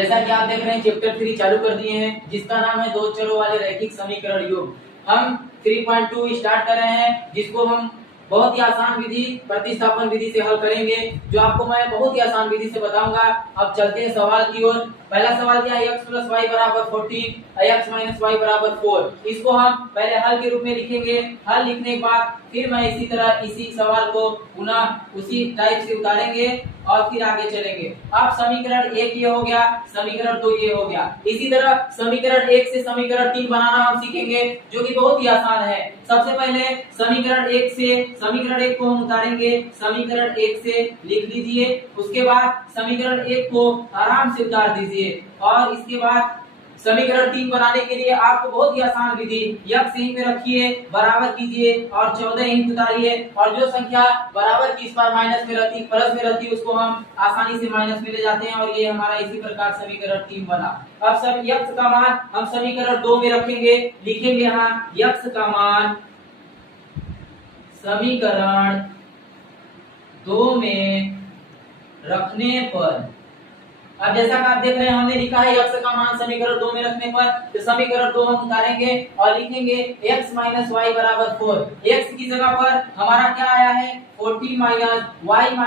जैसा कि आप देख रहे हैं चैप्टर 3 चालू कर दिए हैं जिसका नाम है दो चरों वाले रैखिक समीकरण योग। हम 3.2 स्टार्ट कर रहे हैं जिसको हम बहुत ही आसान विधि प्रतिस्थापन विधि से हल करेंगे, जो आपको मैं बहुत ही आसान विधि से बताऊंगा। अब चलते हैं सवाल की ओर। पहला सवाल क्या है, x + y = 14 x - y = 4। इसको हम पहले हल के रूप में लिखेंगे। हल लिखने के बाद फिर मैं इसी तरह इसी सवाल को पुनः उसी टाइप से उतारेंगे और फिर आगे चलेंगे। अब समीकरण 1 ये हो गया, समीकरण 2 ये हो गया। इसी तरह समीकरण 1 से समीकरण 3 बनाना हम सीखेंगे, जो कि बहुत ही आसान है। सबसे पहले समीकरण 1 को हम उतारेंगे। समीकरण 1 से लिख लीजिए, उसके बाद समीकरण 1 को आराम से उतार दीजिए और इसके बाद समीकरण 3 बनाने के लिए आपको बहुत ही आसान विधि, x यहीं पे रखिए, बराबर कीजिए और 14 यहीं उतारिए और जो संख्या बराबर की इस बार माइनस में रहती प्लस में रहती उसको हम आसानी से माइनस में ले जाते हैं और ये हमारा इसी प्रकार समीकरण 3 बना। अब सब x का मान हम समीकरण 2 में रखेंगे, लिखेंगे यहाँ x का मान समीकरण 2 में रखने पर। अब जैसा कि आप देख रहे हैं हमने लिखा है x का मान समीकरण 2 में रखने पर, तो समीकरण 2 हम उतारेंगे और लिखेंगे x - y = 4। x की जगह पर हमारा क्या आया है 14 - y =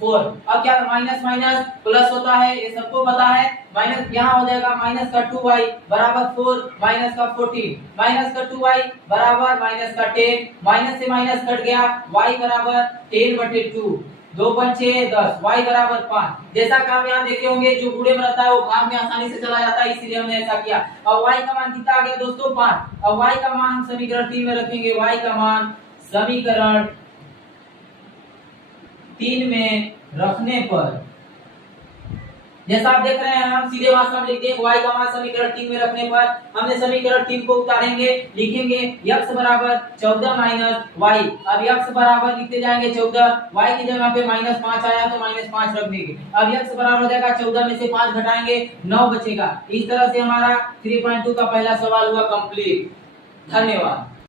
4। अब क्या माइनस माइनस प्लस होता है, ये सबको पता है। माइनस यहाँ हो जाएगा माइनस का 2y = 4 माइनस का 14 माइनस का 2y बराबर माइनस का 10, माइनस से माइनस कट गया, y बराबर 10/2, 2 × 5 = 10, y बराबर 5। जैसा कि हम यहाँ देखे होंगे जो बूढ़े में रहता है वो भाग में आसानी से चला जाता है, इसीलिए हमने ऐसा किया। और y का मान कितना आ गया दोस्तों 5। अब y का मान हम समीकरण 3 में रखेंगे। y का मान समीकरण 3 में रखने पर, जैसा आप देख रहे हैं हम सीधे भाषा में लिखते हैं y का मान समीकरण 3 में रखने पर हमने समीकरण 3 को उतारेंगे, लिखेंगे x बराबर 14 - y। अब x बराबर लिखते जाएंगे 14, y की जगह पे -5 आया तो -5 रख देंगे। अब x बराबर हो जाएगा 14 में से 5 घटाएंगे 9 बचेगा। इस तरह से हमारा 3.2 का पहला सवाल हुआ कंप्लीट। धन्यवाद।